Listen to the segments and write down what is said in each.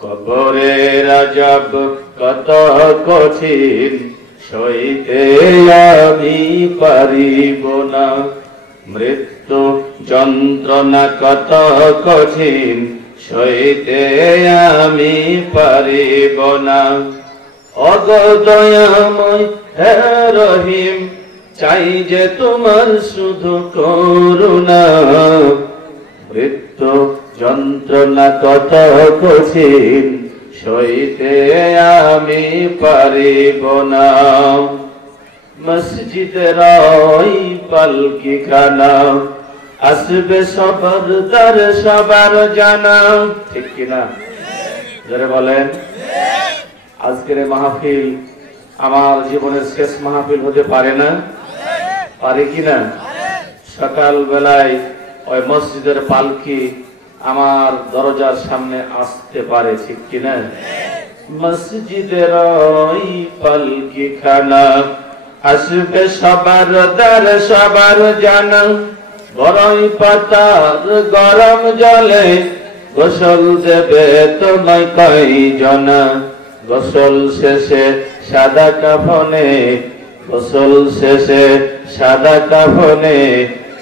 কবরের আযাব কত কঠিন, সইতে আমি পারিব না। মৃত্যু যন্ত্রণা কত কঠিন, সইতে আমি পারিব না। ওগো দয়াময় হে রহিম, চাই যে তোমার শুধু করুণা। মৃত্যু যন্ত্রণা কত কঠিন, সইতে আমি পারিব না। মসজিদের ওই পালকি খানা, আসবে সবার দ্বার সবার জানা। ঠিক কিনা? যারা বলেন আজকের মাহফিল আমার জীবনের শেষ মাহফিল হতে পারে না? পারে কিনা? সকাল বেলায় ওই মসজিদের পালকি আমার দরজার সামনে আসতে পারে, ঠিক কিনা? মসজিদের ওই পালকি খানা, আসবে সবার দ্বার সবার জানা। বরই পাতার গরম জলে গোসল দেবে তোমায় কয়জনা। গোসল শেষে সাদা কাফনে, গোসল শেষে সাদা কাফনে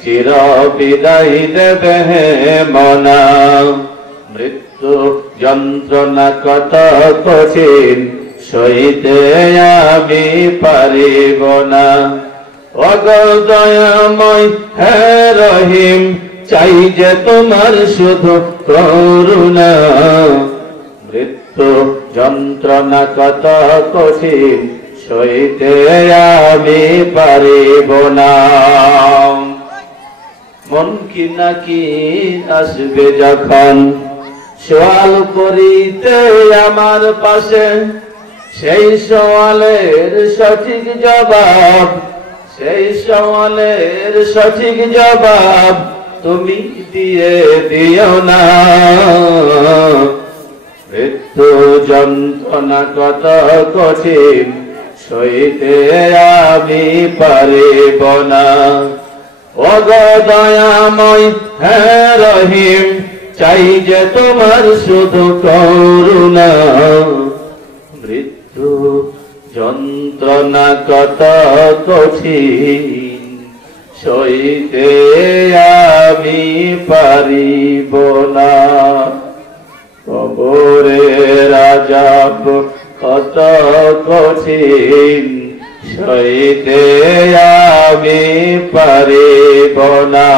চির বিদায় দেবে হে মনা। মৃত্যু যন্ত্রণা কত কঠিন, সইতে আমি পারিব না। ওগো দয়াময় হে রহিম, চাই যে তোমার শুধু করুণা। মৃত্যু যন্ত্রণা কত কঠিন, সইতে আমি পারিব না। মন কি নাকি আসবে যখন সওয়াল করিতে আমার পাশে, সেই সওয়ালের সঠিক জবাব, সেই সওয়ালের সঠিক জবাব তুমি দিয়ে দিও না। মৃত্যু যন্ত্রণা কত কঠিন, সইতে আমি পারিব না। ওগো দয়াময় হে রহিম, চাই যে তোমার শুধু করুণা। মৃত্যু যন্ত্রণা কত কঠিন, সইতে আমি পারিব না। কবরের আযাব কত কঠিন, সইতে আমি পারিব না।